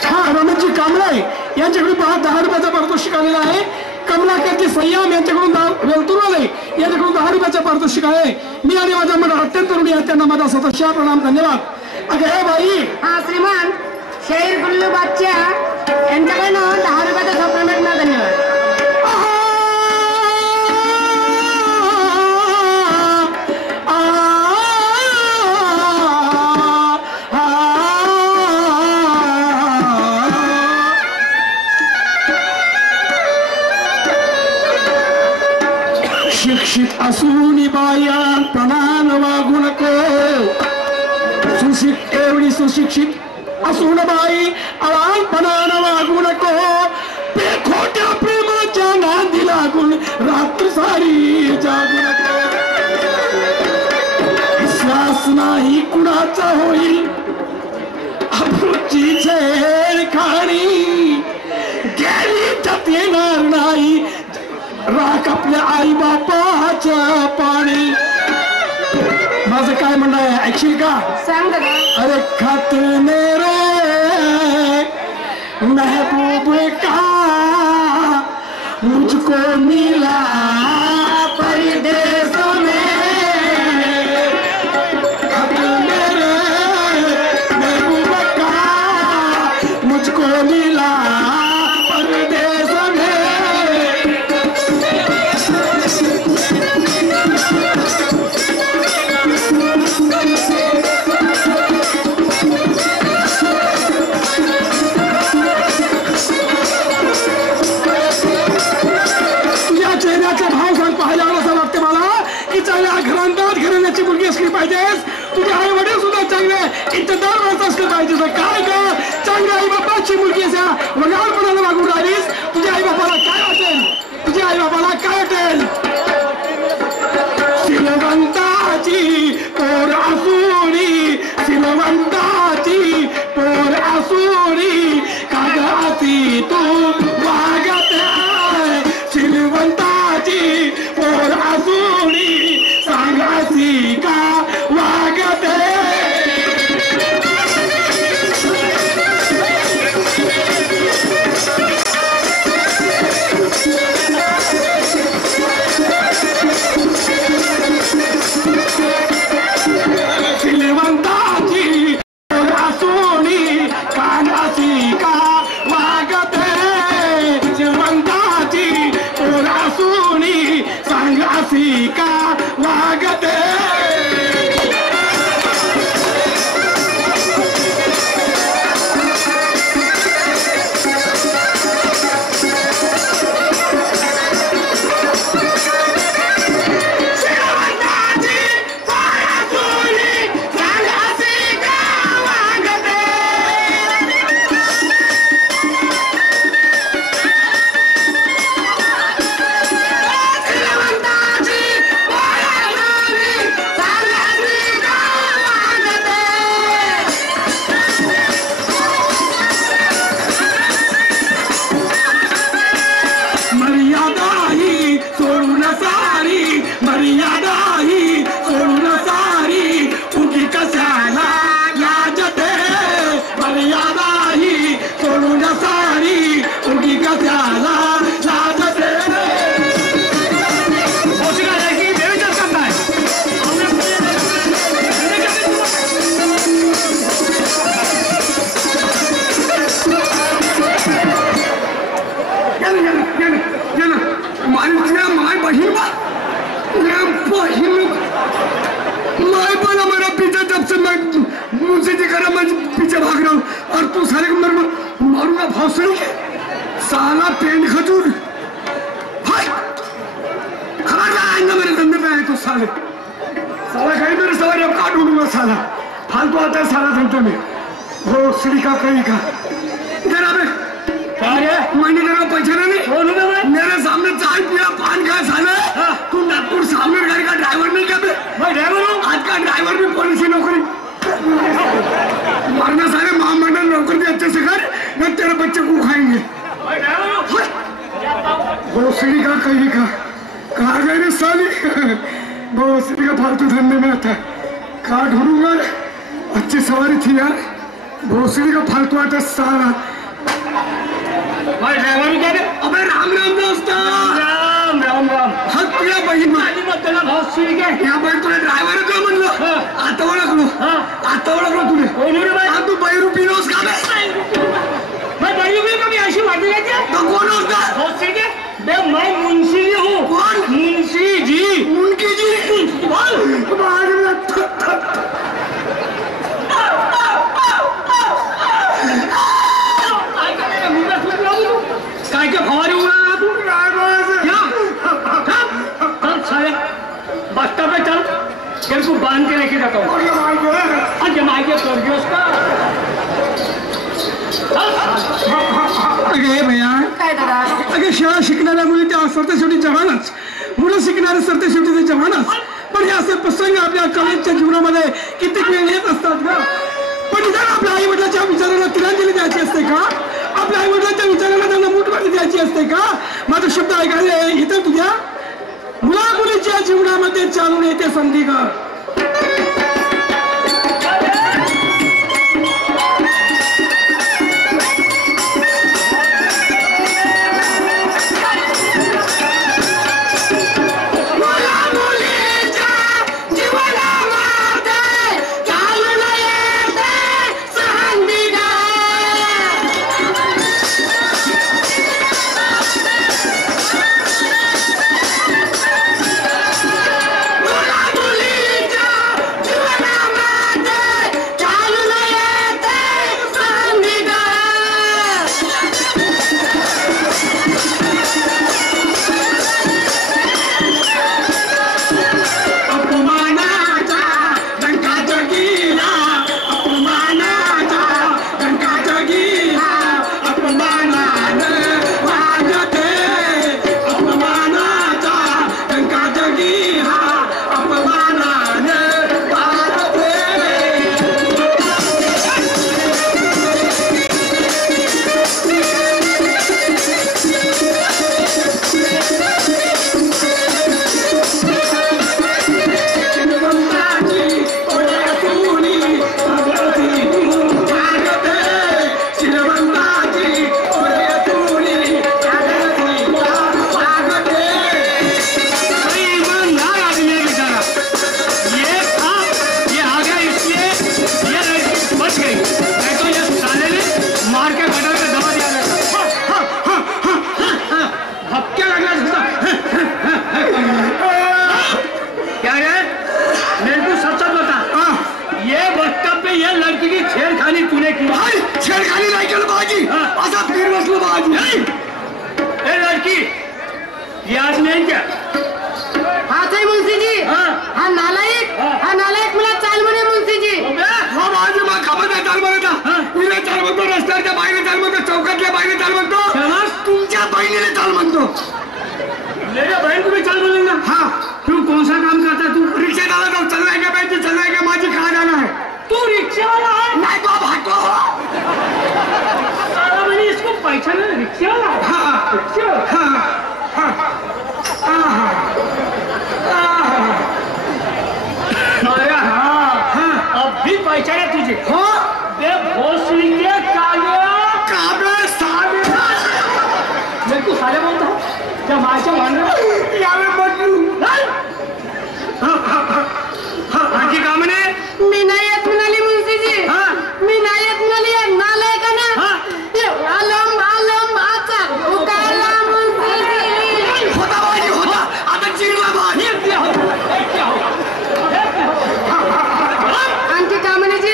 हाँ रमेशजी कांबळे यांच्याकडून 10 रुपयाचा पारितोषिक आलेला आहे कमलाकरजी सय्याम यांच्याकडून वेलतुरवाले यांच्याकडून 10 रुपयाचा पारितोषिक आहे मी आणि माझा मंडळ अत्यंत ऋणी आहे त्यांना माझा सतशा प्रणाम धन्यवाद अगं हे बाई हाँ श्रीमान शेर गुल्लू बादशाह यांच्याकडनं 10 रुपयाचा सप्लिमेंट ना धन्यवाद सुशिक्षित असून बायापणान वागू नको. एवढी सुशिक्षित असून बाई अळानपणान वागू नको. खोट्या प्रेमाच्या नांदी लागून रात्र सारी जागू नको. विश्वास नाही कुणाचा होईल अब्रूची छेड खाणी. गेली त्यात येणार नाही राख आपल्या आई बापाच्या पाणी. माझं काय म्हणणं आहे ऐकशील का? सांग दादा. अरे खातने रे महबूब का मुझको मिला परदेस में. खातने रे महबूब का मुझको मिला परदेस में. घराण्याची मुलगी असली पाहिजेस. तुझे आई वडील सुद्धा चांगले इज्जतदार माणसं असले पाहिजे. काय ग चांगल्या आई बापाची मुलगी असा वगारपणाला वागून राहिलीस. तुझ्या आई बापाला काय वाटेल? तुझ्या आई बापाला काय वाटेल? श्रीमंताची पोर असुरी श्रीमंताची पोर असुरी कागदी तू वागत. श्रीमंताची पोर असुरी सांगासी का वागते. श्रीमंताची पोर असुरी कांगासी का वागते. श्रीमंताची पोर असुरी सांगासी का वागते. पीछे भाग रहा हूँ और तू सारे को मारूंगा भौसड़ी के साला पेंट खजूर. खबरदार आएगा मेरे धंधे पे आए तो साले साला कहीं मेरे सवारी अब काट उड़ूंगा. साला फालतू आता है सारा धंधे में. भौसड़ी का कहीं का जरा मैंने तेरा पैसा नहीं मेरे सामने चाय पिया पान खाया साले. तू नागपुर सामने गाड़ी का ड्राइवर नहीं क्या? मैं ड्राइवर हूँ. आज का ड्राइवर भी पुलिस की नौकरी मारना. सारे महामंडल नौकरी अच्छे से कर न तेरे बच्चे को खाएंगे. भोसड़ी का कहीं का कहा गए रे साली. भोसड़ी का फालतू धंधे में आता है. कहा ढूंढूंगा अच्छी सवारी थी यार. भोसड़ी का फालतू आता सारा. अबे राम राम दोस्त. राम राम राम. हक तुझ्या बहीण या बाई तुला ड्रायव्हर का म्हणलं. आता ओळखलो तुले. तू बैरू पिलोस का? अशी वाटली कोण होता? मैं मुंशी जी हूँ. कौन? मुंशी जी. मुंशी जी काय क्या फवारी उड़ा तू? तेरे को बांध के लेके जाता हूँ जमाई के स्वर्गीय उसका अगे भैया काय दादा अगे शाळा शिकणाऱ्या मुली त्या सरते शेवटी जवानच मुलं शिकणारे सरते शेवटी ते जवानच पण हे असे प्रसंग आपल्या कॉलेजच्या जीवनामध्ये कित्येक वेळ येत असतात का पण निदान आपल्या आई वडिलांच्या विचारांना तिलांजली द्यायची असते का आपल्या आई वडिलांच्या विचारांना त्यांना मूठभर द्यायची असते का माझा शब्द ऐकायला इथे तुझ्या मुला मुलीच्या जीवनामध्ये चालून येते संधी का छेड़खानी नहीं कर बाजी ऐसा फिर मसला बाजी ए लड़की याद नहीं क्या हाच आहे मुंशीजी हा नालायक मला चाल म्हणे मुंशीजी हो बाजी मग खबर नाही चाल म्हणत इकडे चाल म्हणतो रस्त्याच्या बाहेर चाल म्हणतो चौकातल्या बाहेर चाल म्हणतो तुमच्या बहिणीने चाल म्हणतो मेरे बहन को भी चाल बोलेगा हाँ तू कौन सा काम करता है तू रिक्शा डाला तो चल रहा है क्या बहन चल रहा है क्या माझी कहाँ जाना है तू रिक्शे वाला है नहीं तो भागो मैंने इसको पहचाना रिक्शे वाला है हाँ रिक्शे वाला अरे हाँ अब भी पहचाना तुझे हाँ बे भोसड़ी के काबे साले मैं तू साले बोलता हूँ क्या माशा मान रहा यावे बदलू आखी काम ने मी नाही येत म्हणाली मुंशीजी मी नाही येत म्हणाली नालायक ना आलम आचा उकाला मुंशीजी होता बाजी होता आता चिडला बाजी आणखी का म्हणायची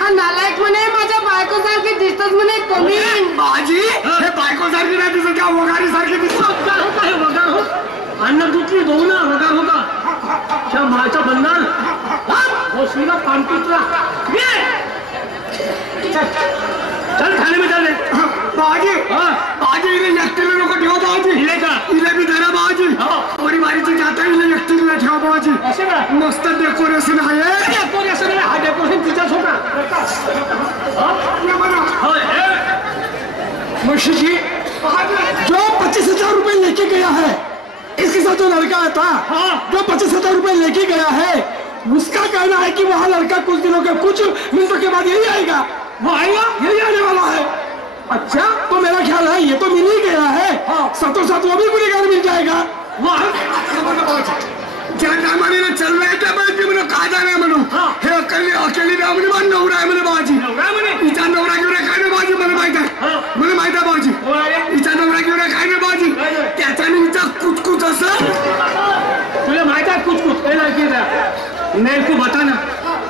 हा नालायक म्हणे माझ्या बायको सारखी दिसतच म्हणे कमी बाजी हे बायको सारखी नाही दिसत का वगारी सारखी दिसत वगार हो अन्न दुखली दो ना वगार होगा क्या माचा बंधन भोसड़ी का पान पितरा चल खाने में चल बाजी बाजी इले एकटीला नको ठेव बाजी इले का इले भी धरा बाजी थोडी बारीची जाता इले एकटीला ठेव बाजी असे का मस्त डेकोरेशन आहे डेकोरेशन आहे हा डेकोरेशन तिचाच होता मुंशी जी जो 25,000 रुपए लेके गया है इसके साथ जो लड़का था जो 25,000 रुपए लेके गया है उसका कहना है कि वहाँ लड़का कुछ दिनों के कुछ मिनटों के बाद यही आएगा वो आएगा यही आने वाला है अच्छा तो मेरा ख्याल है ये तो मिल ही गया है साथों साथ वो भी गुनेगार मिल जाएगा ज्या टायमाने चल रहा है त्या बाजी म्हणून काय जाणार म्हणून हे अकेली राम म्हणे नवरा आहे म्हणे बाजी तिचा नवरा घेऊन काय नाही बाजी मला माहित आहे मला माहित आहे बाजी तिचा नवरा घेऊन काय नाही बाजी त्याच्याने हिचा कुचकुच असं तुझे माहित है कुछ कुछ ए लड़की था मेरे को बताना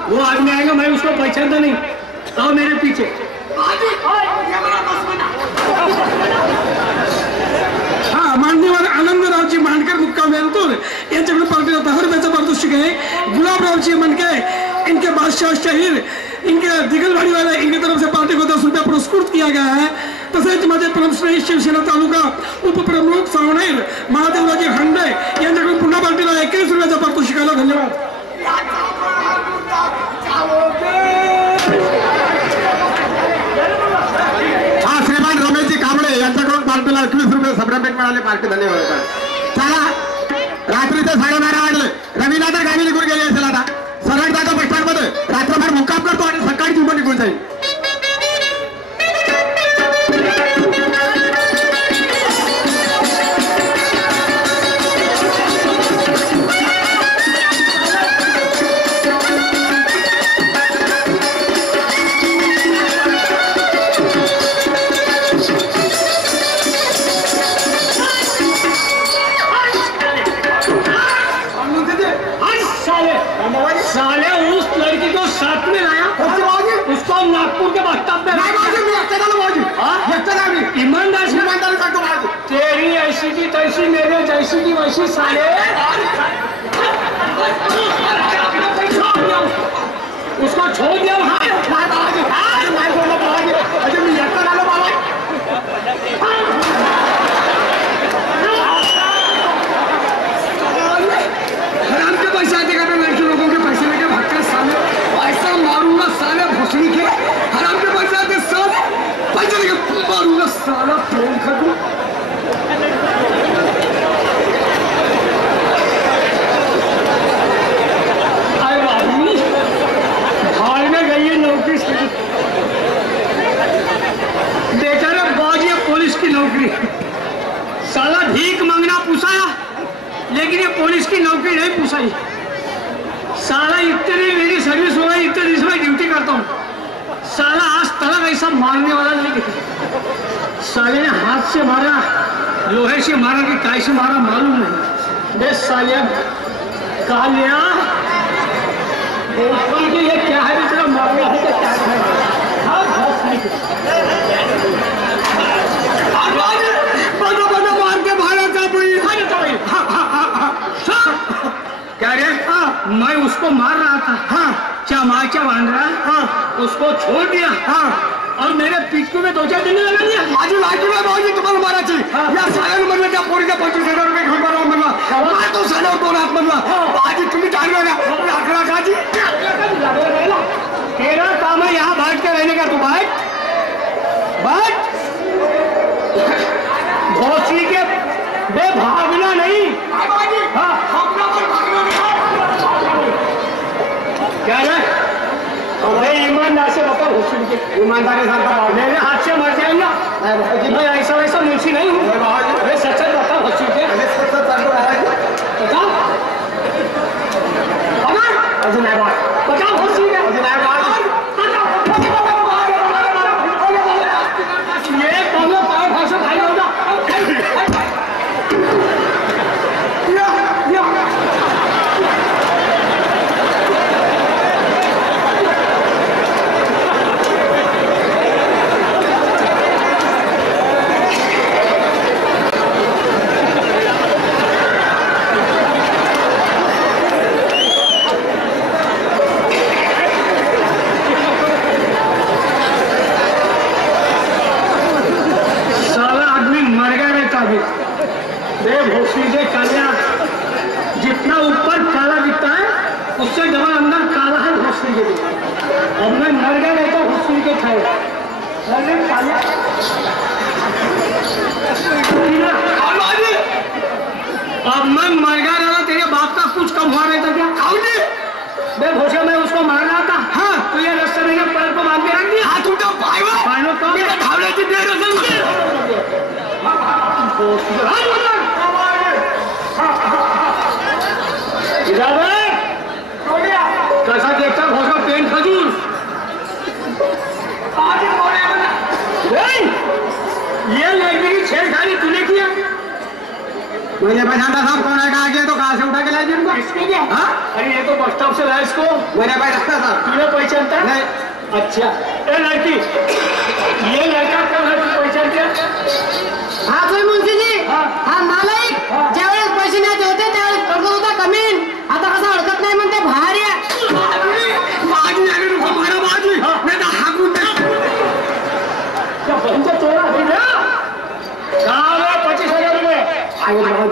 वो आदमी आएगा मैं उसको पहचानता नहीं आओ मेरे पीछे हाँ मान्यवर आनंदरावजी मांडकर नगर मुक्काम वेलतूर यांच्याकडून पार्टीला 10 रुपयाचं पारितोषिक आहे। गुलाबरावजी मनके इनके बादशाह शहीर इनके दिगलवाड़ी वाले इनकी तरफ से पार्टी को 10 रुपया पुरस्कृत किया गया है। तसेच माझे परमश्रेष्ठी शिवसेना तालुका उपप्रमुख सावनेर महादेवराजे खंडे यांच्याकडून पुन्हा पार्टीला 21 रुपयाचं पारितोषिक आहे। धन्यवाद। श्रीमान रमेशजी कांबळे यांच्याकडून पार्टीला 21 रुपये सबरापेट मिळाले। पार्टी धन्यवाद। चला रात्रीचे 12:30 वाजले। रवीला तर गाडी निघून गेली असेल आता सरळ जातो बस स्टँड मध्ये रात्रभर मुक्काम करतो आणि सकाळी चिंबा निघून जाईल। साले उस लड़की को साथ में लाया, उसको नागपुर के बस स्टॉप में ईमानदार तेरी ऐसी की तैसी मेरे जैसी की वैसी साले उसको छोड़ दिया वहां। हराम के पैसे आते का लड़की लोगों के पैसे लेके भागते साले ऐसा मारूंगा साले भोसड़ी के हराम के पैसे आते साले पैसे लेके मारूंगा साला प्रेम खटू। अरे आदमी भाड़ में गई है नौकरी से देखा रे बाजी पुलिस की नौकरी साला भीख मांगना पूछाया लेकिन ये पुलिस की नौकरी नहीं पूछाई। साला इतने दिन मेरी सर्विस हो गई, इतने दिन से मैं ड्यूटी करता हूँ, साला आज तक ऐसा मारने वाला नहीं दिखा। साले ने हाथ से मारा, लोहे से मारा कि काय से मारा मालूम नहीं। बे साले कहा लिया कि ये क्या है तेरा मामला है क्या है। मार के भाड़ा था क्या रे? मैं उसको मार रहा था। हाँ क्या बांध रहा? हाँ उसको छोड़ दिया। हाँ और मेरे पीठ में 2-4 दिन लगा दिया। माझी लायकी में भाऊजी तुम्हाला मारायची या साल्यानं म्हणलं त्या पोरीच्या 25,000 रुपये घेऊन बरोबर म्हणला काय तो साल्यावर 2 हात म्हणला आजी तुम्ही टाळले ना 11 काजी तेरा काम है यहाँ बैठ के रहने का। तू बैठ भोसड़ी के बे भागना नहीं। हाँ क्या है? अरे ईमानदार से बता भोसड़ी के ईमानदारी मेरे हाथ से मर जाएगा। मैं ऐसा वैसा मुंशी नहीं हूँ। अरे सच बता भोसड़ी के बता भोसड़ी के ये दोनों पाए भाषा भाई होगा। जितना ऊपर काला दिखता है उससे डबल अंदर काला है भोसड़ी के लिए। अब मैं मर गया नहीं तो भोसड़ी के खाए अब मैं मर गया रहा तेरे बाप का कुछ कम हुआ नहीं था क्या? बे भोसड़ा मैं उसको मार रहा था। हाँ तो ये रास्ते में पैर को बांध के रख दिया। हाथ उठा पायलो तो कैसा देखता भोसड़ा पेन खजूर ये लड़की की छेड़खानी तूने किया। मुझे पहचानता साहब कौन है कहा गया तो कहाँ से उठा के लाई जिनको इसको क्या? हाँ अरे ये तो बस स्टॉप से लाया इसको। मुझे पहचानता साहब तूने पहचानता है? नहीं। अच्छा ए लड़की ये लड़का कौन है तू पहचानते? हाँ कोई मुंशी जी हाँ मालिक ज्यावेळेस पैसे नाही आगे बाबा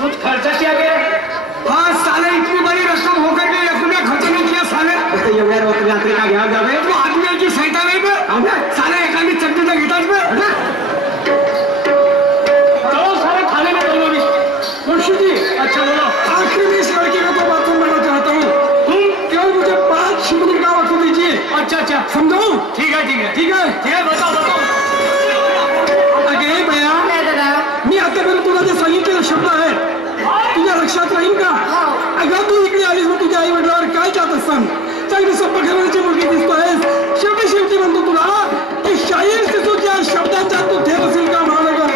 कुछ खर्चा किया गया? हाँ साले, इतनी बड़ी रकम होकर के 1 रुपया खर्च नहीं किया साले। एवढ्या रोज रात्री का घ्या जावे तू आदमी सैता नहीं बे साले, एखादी चटणीचा घेताच बे। चलो सारे थाने में दोनों भी। मुंशी जी अच्छा बोलो। आखिर में इस लड़की का तो बात सुनना चाहता हूँ। तुम केवल मुझे 5 शिवलिंग का वक्त दीजिए। अच्छा अच्छा समझाऊं? ठीक है ठीक है ठीक है ठीक है, बताओ बताओ। अगे भैया, मी आतापर्यंत तुला जे सांगितलेले शब्द आहे तुझ्या लक्षात राहील का? अगं तू इकडे आलीस मग तुझ्या आई वडिलांवर काय चाहत असतान? चांगली सप्पा घराण्याची मुलगी दिसतोयस, शेवटी म्हणतो तुला की शाहीर से तुझ्या शब्दांचा तू ठेव असेल का महानगर?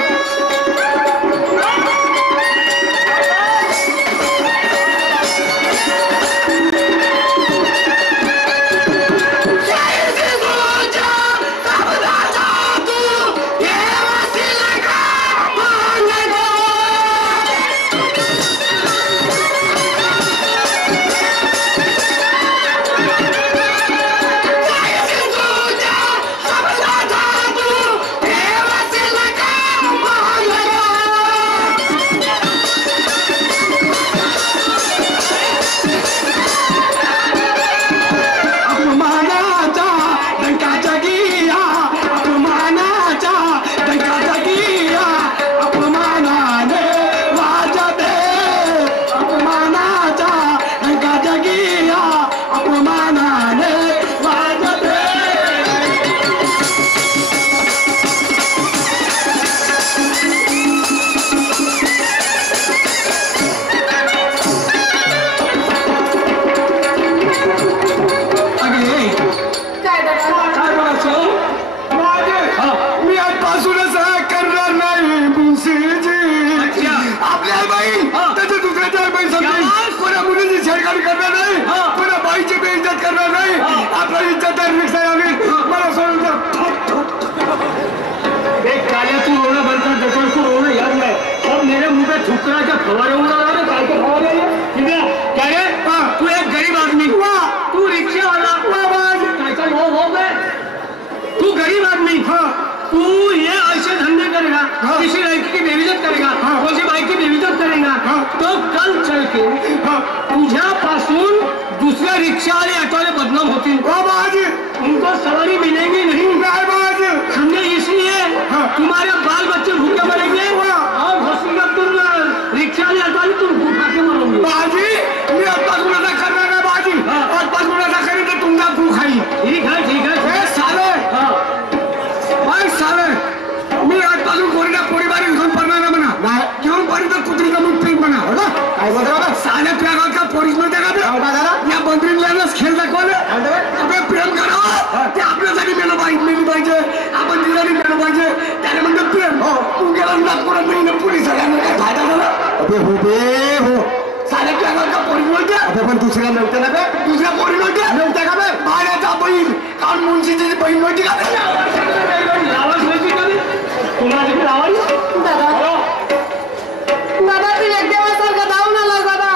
किसी लड़की की बेइज्जत करेगा, किसी भाई की बेइज्जत करेगा, तो कल चल के तुझ्यापासून दूसऱ्या रिक्षा वाले ऑटो वाले बदनाम होतील। उनको सवारी मिलेगी नहीं। हमने इसलिए तुम्हारे बाल बच्चे भूखे मरेंगे और हॉस्पिटल तुम रिक्शा वाले ऑटो वाले तुम भूखा के मरोगे। बाजी मी आत्ताच गुन्हा करणार नाही बाजी, आत्ताच गुन्हा करीन तर तुमचा भूक खाई। ठीक है साले साले मी आजपासून कोणीला पोळीबारी घेऊन पडणार नाही म्हणा, घेऊन पडली तर कुत्री जमून पीक म्हणा। काय बोलतो साले तुझ्या गावात का पोलीस मिळते का? या बंदरीलाच खेळ दाखवले, आपण प्रेम करावं ते आपल्यासाठी मेलं पाहिजे, आपण तिला मेलं पाहिजे, त्याने म्हणतो प्रेम। तू गेला नागपुरात नाही पोलीस काय फायदा झाला? हो साले तुझ्या गावात का पोलीस मिळते? पण दुसऱ्या नव्हत्या ना का? दुसऱ्या पोरी नव्हत्या का? भाड्याचा बहीण कारण मुंशीची बहीण नव्हती का? दादा तू एकदेवासारखा धावून आलास दादा,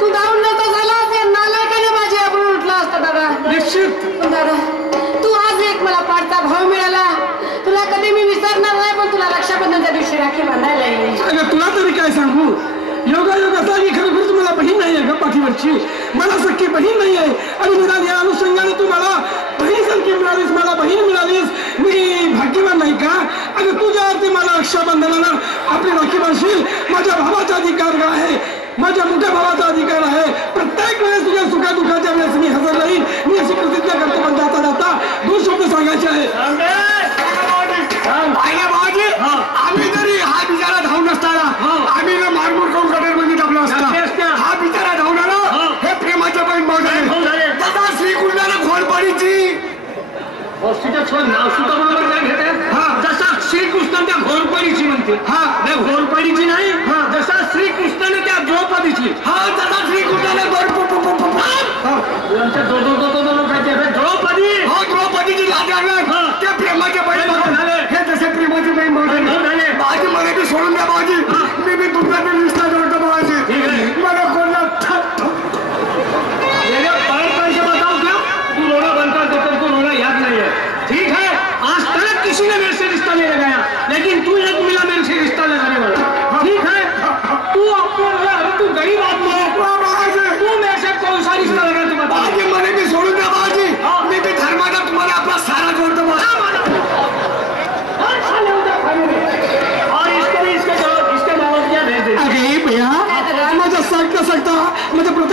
तू धावून नव्हता झाला ते नालायकाने माझी आपण उठला असता दादा। निश्चित दादा तू आज एक मला पाठचा भाव मिळाला, तुला कधी मी विसरणार नाही, पण तुला रक्षाबंधनच्या दिवशी राखी बांधायला येईल। अगं तुला तरी काय सांगू, योगायोग असा की खरोखर तुम्हाला बहीण नाही आहे का पाठीवरची? मला सख्खी बहीण नाही आहे आणि निदान या अनुषंगाने तू मला बहिणीसारखी मिळालीस, मला बहीण मिळालीस, मी भाग्यवान नाही का? अगं तुझ्यावरती मला रक्षाबंधनाला आपली राखी बांधशील, माझ्या भावाचा अधिकार आहे, माझ्या मोठ्या भावाचा अधिकार आहे। प्रत्येक वेळेस तुझ्या सुखादुखाच्या वेळेस मी हजर राहील, मी अशी प्रतिज्ञा करतो। पण जाता जाता 2 शब्द सांगायचे आहे। आम्ही जरी हा बिचारा धावून असताना आम्ही मारमूर करून कटर मध्ये टाकलो असता, हा बिचारा धावून आला हे प्रेमाच्या बहीण भाऊ झाले। तसा श्रीकृष्णाला घोरपडीची हॉस्पिटल छोड नाव सुद्धा बरोबर काय घेतात? जसा श्रीकृष्णाने त्या घोरपडीची म्हणते, त्या घोरपडीची नाही, जसा श्रीकृष्णाने त्या द्रौपदीची, तसा श्रीकृष्णाने द्रौपदी द्रौपदीची लाज लागणार त्या प्रेमाच्या बहीण भाऊ झाले। हे जसे प्रेमाची बहीण भाऊ झाले, माझी मराठी सोडून द्या भाऊजी, मी तुमचा निष्ठा जोडतो भाऊजी, मला कोणला बताओ क्या तू रोना बनता तो तुमको रोना याद नहीं है? ठीक है, आज तक किसी ने मेरे से रिश्ता नहीं लगाया, लेकिन तू एक मिला मेरे से रिश्ता लगाने वाला।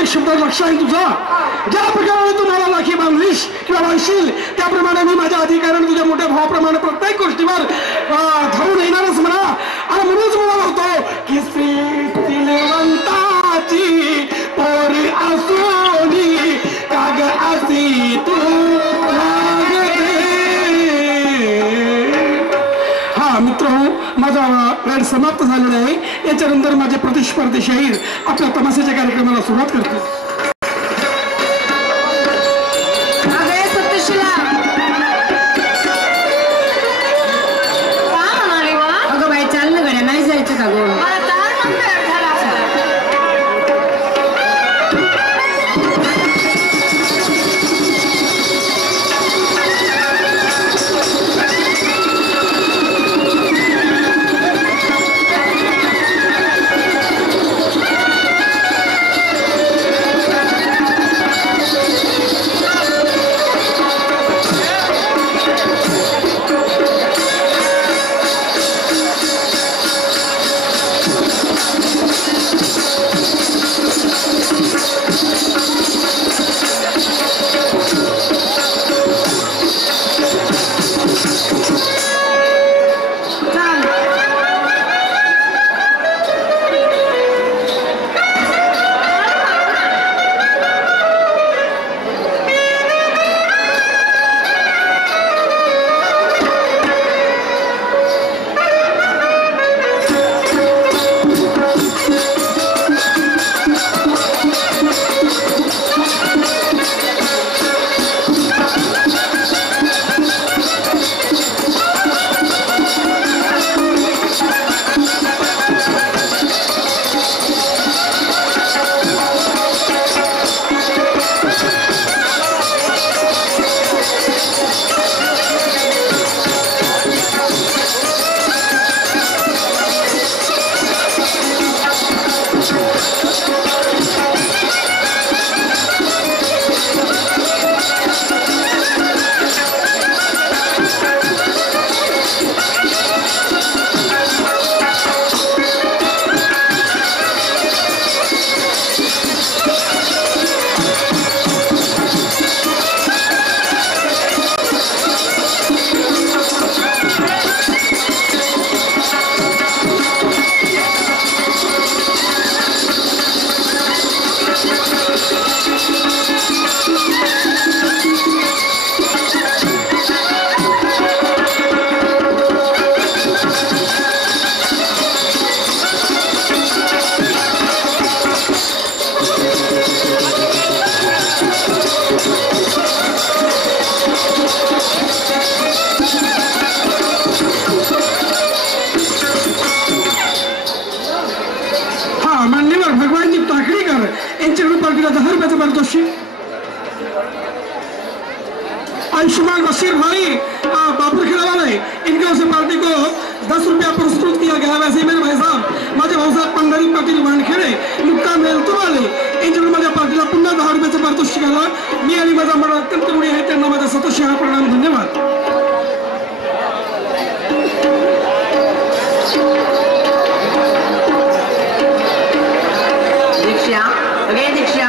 शब्द लक्ष आहे तुझा. ज्या प्रकारे तू मला राखी बांधलीस किंवा बांधशील त्याप्रमाणे मी माझ्या अधिकाराने तुझ्या मोठ्या भावाप्रमाणे प्रत्येक गोष्टीवर धावून येणारच म्हणा. आणि म्हणूनच मला होतो की श्रीवंताची पोरी असोनी काग असी तू. मित्र माझा वेळ समाप्त झालेला आहे. याच्यानंतर माझे प्रतिस्पर्धी शाहीर आपल्या तमाशाच्या कार्यक्रमाला सुरुवात करतील. अगं बाई चाल ना गड्या, नाही जायचं का गो? आयुष्मान बशीर भाई बापुर खिलावाले इनके से पार्टी को 10 रुपया पुरस्कृत किया गया. वैसे मेरे भाई साहब माझे भाऊसाहेब पंढरी पाटील वानखेडे मुक्काम मेलतुवाले यांच्याकडून माझ्या पार्टीला पुन्हा 10 रुपयाचं पारितोषिक आलं. मी आणि माझा मंडळ अत्यंत ऋणी आहे त्यांना माझा सतोष प्रणाम. धन्यवाद. दीक्षा, अगे दीक्षा